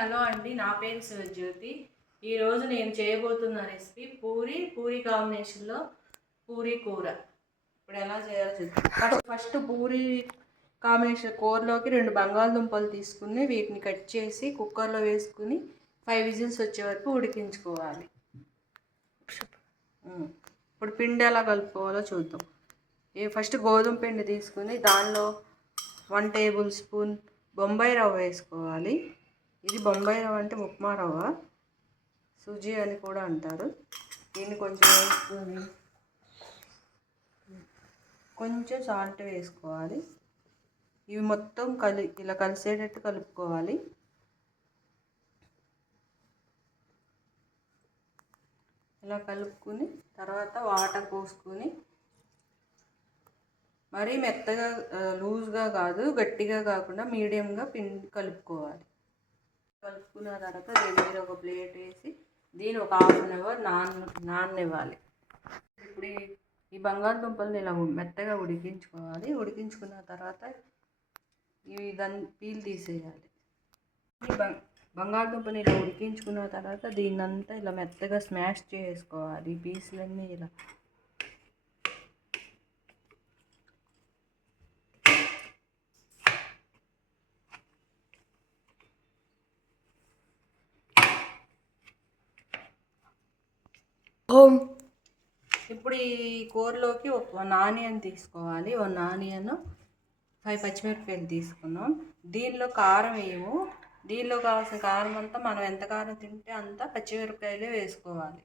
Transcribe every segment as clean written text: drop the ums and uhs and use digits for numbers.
Hello అండి, నా పేరు శివజ్యోతి. ఈరోజు నేను చేయబోతున్న రెసిపీ పూరి కాంబినేషన్లో పూరి కూర. ఇప్పుడు ఎలా చేయాలో చూద్దాం. ఫస్ట్ పూరి కాంబినేషన్ కూరలోకి 2 బంగాళదుంపలు తీసుకుని వీటిని కట్ చేసి కుక్కర్లో వేసుకుని 5 విజిల్స్ వచ్చే వరకు ఉడికించుకోవాలి. ఇప్పుడు పిండి ఎలా కలుపుకోవాలో చూద్దాం. ఫస్ట్ గోధుమ పిండి తీసుకుని దానిలో 1 టేబుల్ స్పూన్ బొంబాయి రవ్వ వేసుకోవాలి. ఇది బొంబాయి రవ్వ అంటే ఉప్మా రవ్వ, సుజీ అని కూడా అంటారు. దీన్ని కొంచెం వేసుకొని కొంచెం సాల్ట్ వేసుకోవాలి. ఇవి మొత్తం ఇలా కలిసేటట్టు కలుపుకోవాలి. ఇలా కలుపుకుని తర్వాత వాటర్ పోసుకొని మరీ మెత్తగా లూజ్గా కాదు, గట్టిగా కాకుండా మీడియంగా పిండి కలుపుకోవాలి. కలుపుకున్న తర్వాత దీని మీద ఒక ప్లేట్ వేసి దీన్ని ఒక ½ అన్ అవర్ నాననివ్వాలి. ఇప్పుడు ఈ బంగాళదుంపలను ఇలా మెత్తగా ఉడికించుకోవాలి. ఉడికించుకున్న తర్వాత దాన్ని పీల్ తీసేయాలి. ఈ బంగాళదుంపని ఇలా ఉడికించుకున్న తర్వాత దీన్నంతా ఇలా మెత్తగా స్మాష్ చేసుకోవాలి. పీసులన్నీ ఇలా ఇప్పుడు ఈ కూరలోకి ఒక ఆనియన్ తీసుకోవాలి. 1 ఆనియన్, 5 పచ్చిమిరపకాయలు తీసుకున్నాం. దీనిలో కారం వేయము. దీనిలో కావాల్సిన కారం అంతా మనం ఎంత కారం తింటే అంత పచ్చిమిరపకాయలే వేసుకోవాలి.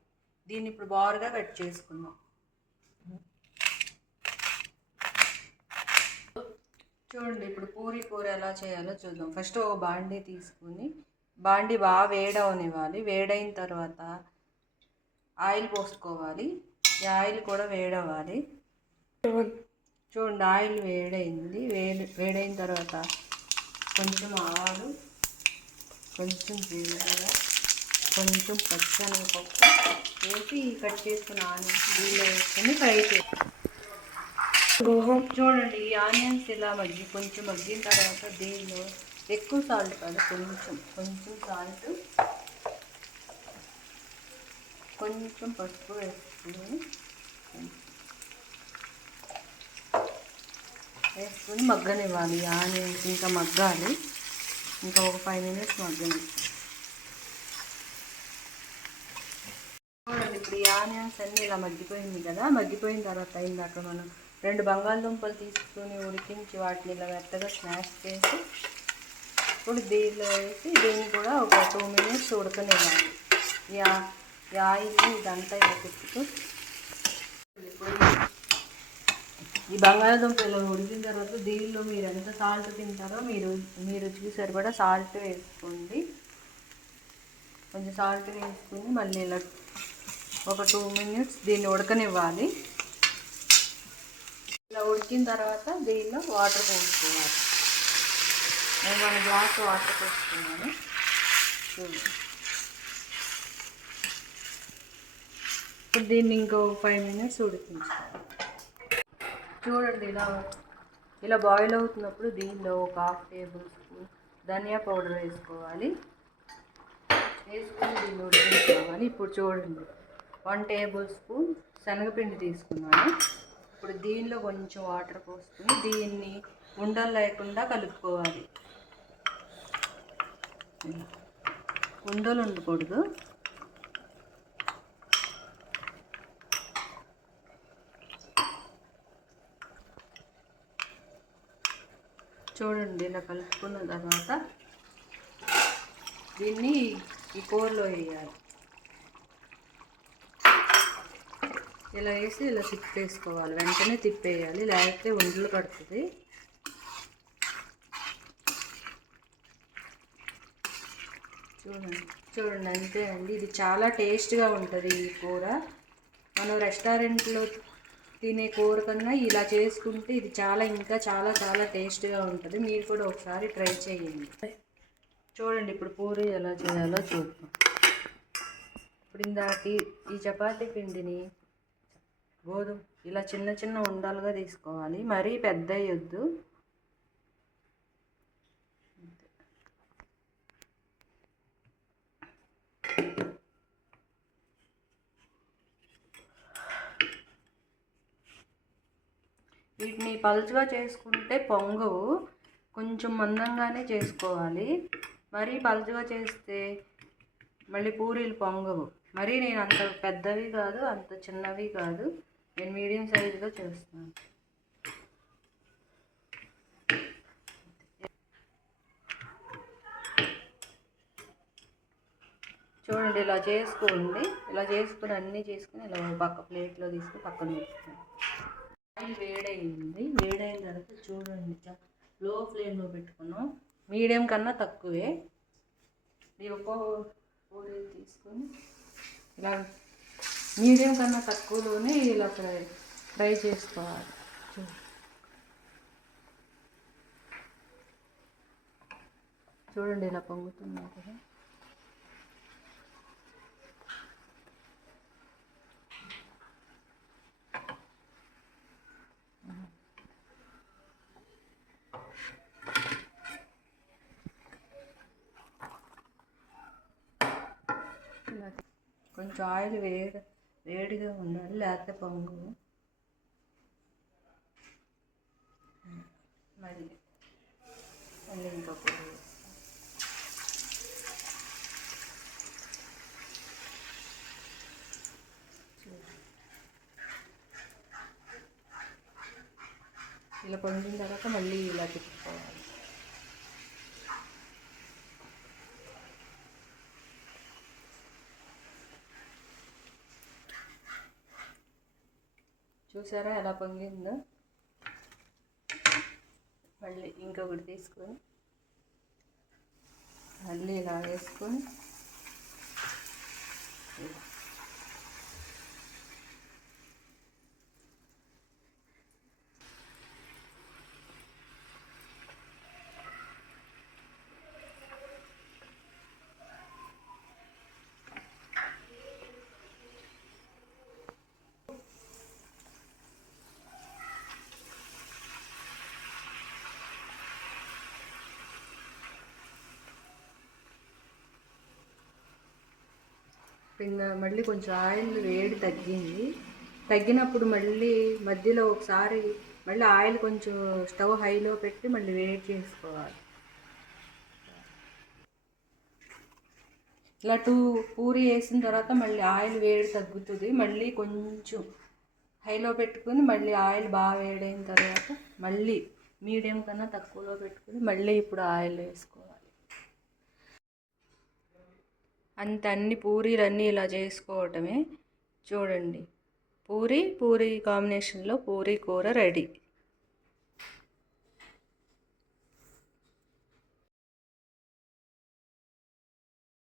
దీన్ని ఇప్పుడు బారుగా కట్ చేసుకుందాం. చూడండి, ఇప్పుడు పూరి కూర ఎలా చేయాలో చూద్దాం. ఫస్ట్ ఒక బాండీ తీసుకుని బాండీ బాగా వేడవనివ్వాలి. వేడైన తర్వాత ఆయిల్ పోసుకోవాలి. ఈ ఆయిల్ కూడా వేడవ్వాలి. చూడండి, ఆయిల్ వేడైంది. వేడైన తర్వాత కొంచెం ఆవాలు, కొంచెం జీలకర్ర, కొంచెం పచ్చనగపప్పు వేసి కట్ చేసుకున్న ఆనియన్స్ దీనిలో వేసుకొని ఫ్రై చేయాలి. చూడండి, ఈ ఆనియన్స్ ఇలా కొంచెం మగ్గిన తర్వాత దీనిలో ఎక్కువ సాల్ట్ కాదు, కొంచెం సాల్ట్, కొంచెం పసుపు వేసుకొని మగ్గనివ్వాలి. ఆనియన్స్ ఇంకా మగ్గాలి. ఇంకా ఒక 5 మినిట్స్ మగ్గనివ్వాలి. చూడండి, ఇప్పుడు ఈ ఆనియన్స్ అన్నీ ఇలా మగ్గిపోయింది కదా. మగ్గిపోయిన తర్వాత ఇందాక మనం 2 బంగాళదుంపలు తీసుకుని ఉడికించి వాటిని ఇలా మెత్తగా స్మాష్ చేసి ఇప్పుడు దీనిలో వేసి దీన్ని కూడా ఒక 2 మినిట్స్ ఉడకనివ్వాలి. ఈ ఆయిల్ని ఇదంతా ఇలా తిప్పుతూ ఈ బంగాళదుంపలు ఉడికిన తర్వాత దీనిలో మీరు ఎంత సాల్ట్ తింటారో మీరు రుచికి సరిపడా సాల్ట్ వేసుకోండి. కొంచెం సాల్ట్ వేసుకుని మళ్ళీ ఇలా ఒక 2 మినిట్స్ దీన్ని ఉడకనివ్వాలి. ఇలా ఉడికిన తర్వాత దీనిలో వాటర్ పోసుకోవాలి. నేను 1 గ్లాస్ వాటర్ పోసుకున్నాను. ఇప్పుడు దీన్ని ఇంకో 5 మినిట్స్ ఉడికించుకోవాలి. చూడండి, ఇలా బాయిల్ అవుతున్నప్పుడు దీనిలో ఒక ½ టేబుల్ స్పూన్ ధనియా పౌడర్ వేసుకోవాలి. వేసుకొని దీన్ని ఉడికించుకోవాలి. ఇప్పుడు చూడండి, 1 టేబుల్ స్పూన్ శనగపిండి తీసుకున్నాను. ఇప్పుడు దీనిలో కొంచెం వాటర్ పోసుకొని దీన్ని ఉండలు లేకుండా కలుపుకోవాలి. ఉండలు ఉండకూడదు. చూడండి, ఇలా కలుపుకున్న తర్వాత దీన్ని ఈ కూరలో వేయాలి. ఇలా వేసి ఇలా తిప్పేసుకోవాలి. వెంటనే తిప్పేయాలి, లేకపోతే ఉండలు కడుతుంది. చూడండి అంతే అండి. ఇది చాలా టేస్ట్గా ఉంటుంది. ఈ కూర మనం రెస్టారెంట్లో తినే కూర కన్నా ఇలా చేసుకుంటే ఇది ఇంకా చాలా టేస్ట్గా ఉంటుంది. మీరు కూడా ఒకసారి ట్రై చేయండి. చూడండి, ఇప్పుడు పూరి ఎలా చేయాలో చూద్దాం. ఇప్పుడు ఈ చపాతీ పిండిని గోధుమ ఇలా చిన్న ఉండాలుగా తీసుకోవాలి. మరీ పెద్ద వేయొద్దు. వీటిని పలుచగా చేసుకుంటే పొంగవు, కొంచెం మందంగానే చేసుకోవాలి. మరీ పలుచగా చేస్తే మళ్ళీ పూరీలు పొంగవు. మరీ నేను అంత పెద్దవి కాదు, అంత చిన్నవి కాదు, నేను మీడియం సైజులో చేస్తాను. చూడండి, ఇలా చేసుకోండి. ఇలా చేసుకుని అన్నీ చేసుకుని ఇలా పక్క ప్లేట్లో తీసుకుని పక్కన పెట్టుకోండి. ఆయిల్ వేడైన తర్వాత చూడండి, లో ఫ్లేమ్లో పెట్టుకున్నాం. మీడియం కన్నా తక్కువే. ఇది ఒక్కో పూరీ తీసుకొని ఇలా మీడియం కన్నా తక్కువలోనే ఇలా ఫ్రై చేసుకోవాలి. చూడండి, ఇలా పొంగుతున్నాయి కదా. కొంచెం ఆయిల్ వేడిగా ఉండాలి, లేకపోతే పొంగు. మళ్ళీ ఇంకా పొంగు. ఇలా పొంగిన తర్వాత మళ్ళీ ఇలా తిప్పుకోవాలి. చూసారా ఎలా పొంగిందో? మళ్ళీ ఇంకొకటి తీసుకొని మళ్ళీ ఇలా వేసుకొని మళ్ళీ కొంచెం ఆయిల్ వేడి తగ్గినప్పుడు మళ్ళీ మధ్యలో ఒకసారి మళ్ళీ ఆయిల్ కొంచెం స్టవ్ హైలో పెట్టి మళ్ళీ వేడి చేసుకోవాలి. ఇలా పూరి వేసిన తర్వాత మళ్ళీ ఆయిల్ వేడి తగ్గుతుంది. మళ్ళీ కొంచెం హైలో పెట్టుకుని మళ్ళీ ఆయిల్ బాగా వేడైన తర్వాత మళ్ళీ మీడియం కన్నా తక్కువలో పెట్టుకుని మళ్ళీ ఇప్పుడు ఆయిల్ వేసుకోవాలి. అన్ని పూరీలన్నీ ఇలా చేసుకోవటమే. చూడండి, పూరీ కాంబినేషన్లో పూరీ కూర రెడీ.